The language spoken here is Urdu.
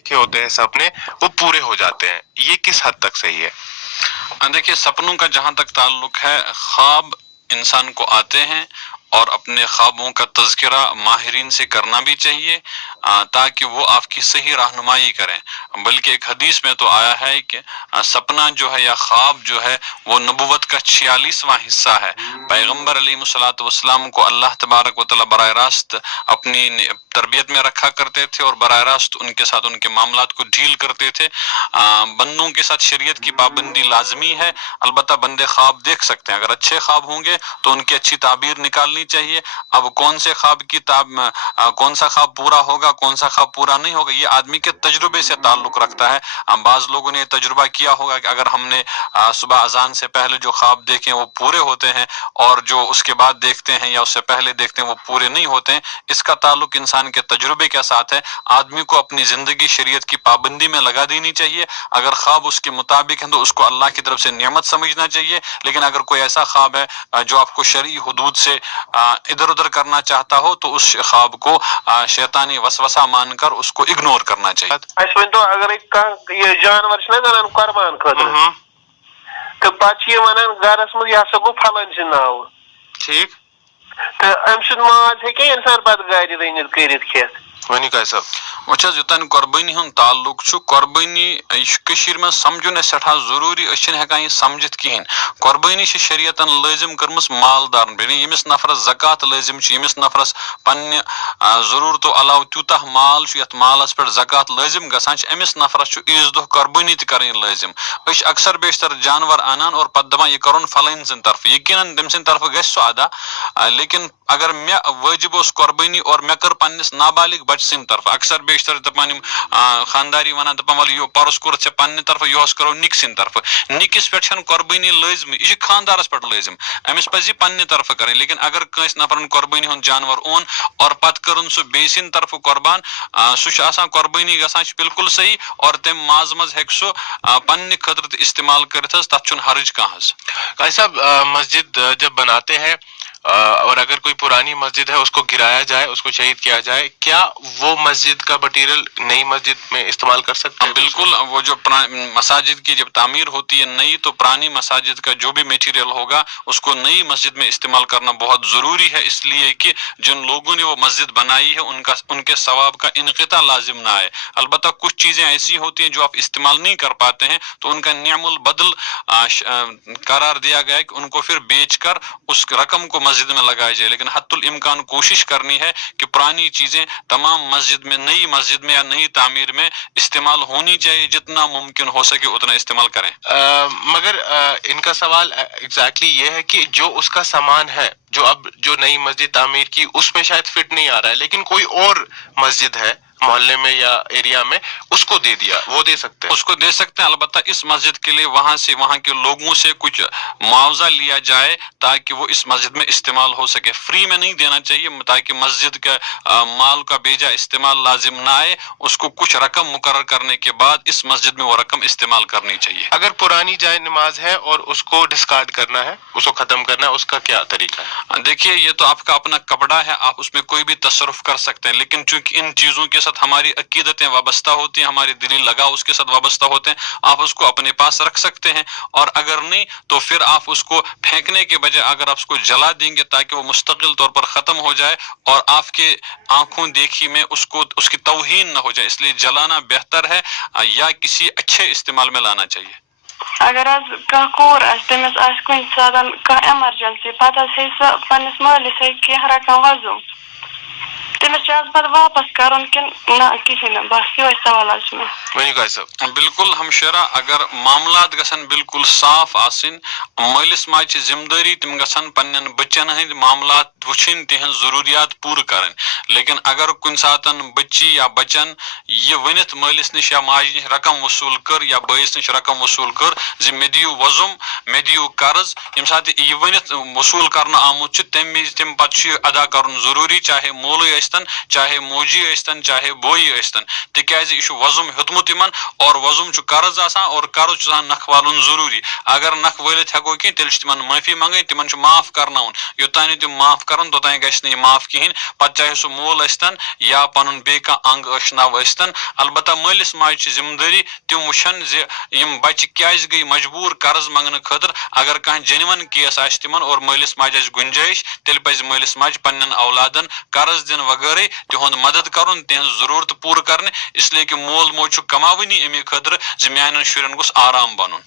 دیکھے ہوتے ہیں سپنے وہ پورے ہو جاتے ہیں، یہ کس حد تک صحیح ہے؟ دیکھیے سپنوں کا جہاں تک تعلق ہے، خواب انسان کو آتے ہیں اور اپنے خوابوں کا تذکرہ ماہرین سے کرنا بھی چاہیے تاکہ وہ آپ کی صحیح رہنمائی کریں۔ بلکہ ایک حدیث میں تو آیا ہے کہ سپنا جو ہے یا خواب جو ہے وہ نبوت کا 46واں حصہ ہے۔ پیغمبر علیہ الصلوۃ والسلام کو اللہ تبارک و تعالیٰ براہ راست اپنی تربیت میں رکھا کرتے تھے اور براہ راست ان کے ساتھ ان کے معاملات کو ڈیل کرتے تھے۔ بندوں کے ساتھ شریعت کی پابندی لازمی ہے، البتہ بندے خواب دیکھ سکتے ہیں، اگر اچھے خواب ہوں گے تو ان کی اچھی تعبیر نکالنی چاہیے۔ اب کون سے خواب کی کون سا خواب پورا ہوگا، کون سا خواب پورا نہیں ہوگا، یہ آدمی کے تجربے سے تعلق رکھتا ہے۔ بعض لوگوں نے تجربہ کیا ہوگا کہ اگر ہم نے صبح اذان سے پہلے جو خواب دیکھے وہ پورے ہوتے ہیں اور جو اس کے بعد دیکھتے ہیں یا اس سے پہلے دیکھتے ہیں وہ پورے نہیں ہوتے ہیں۔ اس کا تعلق انسان کے تجربے کے ساتھ ہے۔ آدمی کو اپنی زندگی شریعت کی پابندی میں لگا دینی چاہیے، اگر خواب اس کے مطابق ہیں تو اس کو اللہ کی طرف سے نعمت سمجھنا چاہیے، لیکن اگر کوئی ایسا خواب ہے جو آپ کو شرعی حدود سے ادھر ادھر کرنا چاہتا ہو تو اس خواب کو شیطانی وسوسہ مان کر اس کو اگنور کرنا چاہیے۔ اگر یہ جانور نا قربان خاطر تو پتہ ونان گرس من یہ گو پھلن سند ناو ٹھیک تو ام سند ماز ہیکہ انسان پتہ گھر رنت کرت کھیت؟ ونی کا صاحب وچ یوتان قربانی ہن تعلق چھُ، قربانی کشیر میں سمجھن اس سٹھا ضروری، اس چھن ہیکان یہ سمجھت کہین۔ قربانی چھ شریعتن لازم کرمس مالدارن پہ، یمس نفرس زکات لازم چھ، یمس نفرس پنہ ضرورتو علاوہ تیوتاہ مال چھ یت مالس پہ زکات لازم گژھان چھ، امس نفرس چھ عیز دہ قربانی تہ کرن لازم۔ اس اکثر بیشتر جانور انان اور پتہ دپان یہ کرون فلٲنۍ سٕنٛدِ طرفہٕ، یقیناً تم سٕنٛدِ طرفہٕ گژھِ سُہ ادا، لیکن اگر مے واجب اوس قربانی اور مے کر پننس نابالغ بچہ سٕنٛدِ طرفہٕ، اکثر بیشتر دپان خانداری ونان دپان ول یہ پرس کورت ژےٚ پننہِ طرفہٕ یہس کرو نِکہٕ سٕنٛدِ طرفہٕ۔ نِکس پٮ۪ٹھ چھنہٕ قربانی لٲزمی، یہ چھ خاندارس پٮ۪ٹھ لٲزم، أمس پزِ یہِ پننہِ طرفہٕ کرٕنۍ۔ لیکن اگر کٲنٛسہِ نفرن قربانی ہُنٛد جانور اوٚن اور پتہٕ کٔرٕن سُہ بیٚیہِ سٕنٛدِ طرفہٕ قربان، سُہ چھُ آسان قربانی گژھان چھِ بالکل صحیح، اور تمہِ مازٕ منٛز ہیٚکہِ سُہ پننہِ خٲطرٕ تہِ استعمال کٔرِتھ حظ، تتھ چھُنہٕ حرج کانٛہہ حظ۔ قاضی صاحب مسجد جب بناتے ہیں اور اگر کوئی پرانی مسجد ہے اس کو گرایا جائے، اس کو شہید کیا جائے، کیا وہ مسجد کا مٹیریل نئی مسجد میں استعمال کر سکتے ہیں؟ بالکل، وہ جو مساجد کی جب تعمیر ہوتی ہے نئی، تو پرانی مساجد کا جو بھی میٹیریل ہوگا اس کو نئی مسجد میں استعمال کرنا بہت ضروری ہے، اس لیے کہ جن لوگوں نے وہ مسجد بنائی ہے ان کے ثواب کا انقطاع لازم نہ آئے۔ البتہ کچھ چیزیں ایسی ہوتی ہیں جو آپ استعمال نہیں کر پاتے ہیں تو ان کا نعم البدل قرار دیا گیا ہے کہ ان کو پھر بیچ کر اس رقم کو مسجد میں لگایا جائے، لیکن حتی الامکان کوشش کرنی ہے کہ پرانی چیزیں تمام مسجد میں، نئی مسجد میں یا نئی تعمیر میں استعمال ہونی چاہیے، جتنا ممکن ہو سکے اتنا استعمال کریں۔ مگر ان کا سوال ایگزیکٹلی یہ ہے کہ جو اس کا سامان ہے جو اب جو نئی مسجد تعمیر کی اس میں شاید فٹ نہیں آ رہا ہے، لیکن کوئی اور مسجد ہے محلے میں یا ایریا میں اس کو دے دیا، وہ دے سکتے ہیں؟ اس کو دے سکتے ہیں، البتہ اس مسجد کے لیے وہاں کے لوگوں سے کچھ معاوضہ لیا جائے تاکہ وہ اس مسجد میں استعمال ہو سکے۔ فری میں نہیں دینا چاہیے تاکہ مسجد کا مال کا بیجا استعمال لازم نہ آئے، اس کو کچھ رقم مقرر کرنے کے بعد اس مسجد میں وہ رقم استعمال کرنی چاہیے۔ اگر پرانی جائے نماز ہے اور اس کو ڈسکارڈ کرنا ہے، اس کو ختم کرنا ہے، اس کا کیا طریقہ ہے؟ دیکھیے یہ تو آپ کا اپنا کپڑا ہے، آپ اس میں کوئی بھی تصرف کر سکتے ہیں، لیکن چونکہ ان چیزوں کے ساتھ ہماری عقیدتیں وابستہ ہوتی ہیں، ہماری دلی لگاؤ اس کے ساتھ وابستہ ہوتے ہیں، آپ اس کو اپنے پاس رکھ سکتے ہیں، اور اگر نہیں تو پھر آپ اس کو پھینکنے کے بجائے اگر آپ اس کو جلا دیں گے تاکہ وہ مستقل طور پر ختم ہو جائے اور آپ کے آنکھوں دیکھی میں اس کی توہین نہ ہو جائے، اس لیے جلانا بہتر ہے یا کسی اچھے استعمال میں لانا چاہیے۔ اگر کور تمس کن ساتن ایمرجنسی پتہ سہ پنس مالس کینٛہہ رقم وضو، تمس پتہ واپس کرن کن نہ کہین، بس یہ سوال میں۔ بالکل ہمشیرہ، اگر معاملات گژھن بالکل صاف آسن، مالس ماجہ ذمہ داری تم گژھن پنن بچن ہند معاملات وچھن، تہذ ضروریات پور کرن، لیکن اگر کن ساتن بچی یا بچن یہ ونت مالس نش یا ماجہ نش رقم وصول کر یا بٲیس نش رقم وصول کر زِ مے دیو وضم، مے دیو قرض، یم سات یہ ونت وصول کرنا آمت تم پتہ ادا کرن ضروری، چاہے مولوی ٲسۍتن چاہے موجی ٲسۍتن چاہے بویی ٲسۍتن تِکیازِ یہِ چھُ وۄزُم ہیوٚتمُت یِمن اور وۄزُم چھُ قرض آسان اور قرض چھُ آسان نکھٕ والُن ضروٗری اگر نکھٕ وٲلِتھ ہٮ۪کو کینٛہہ تیٚلہِ چھُ تِمن معٲفی منٛگٕنۍ تِمن چھُ معاف کرناوُن یوٚتانۍ نہٕ تِم معاف کرن توٚتانۍ گژھِ نہٕ یہِ معاف کِہیٖنۍ پتہٕ چاہے سُہ مول ٲسۍتن یا پنُن بیٚیہِ کانٛہہ انگ ٲشناو ٲسۍتن البتہ مٲلِس ماجہِ چھِ ذمہٕ دٲری تِم وٕچھن زِ یِم بچہِ کیازِ گٔے مجبوٗر قرض منٛگنہٕ خٲطرٕ اگر کانٛہہ جینون کیس آسہِ تِمن اور مٲلِس ماجہِ آسہِ گُنجٲیش تیٚلہِ پزِ مٲلِس ماجہِ پننٮ۪ن اولادن قرض دِنہٕ وغٲرے تِہُنٛد مدد کرُن تِہنٛز ضروٗرتہٕ پوٗرٕ کرنہِ اسلیے کہِ مول موج چھُ کماوٲنی امی خٲطرٕ زِ میانٮ۪ن شُرٮ۪ن گوٚژھ آرام بنُن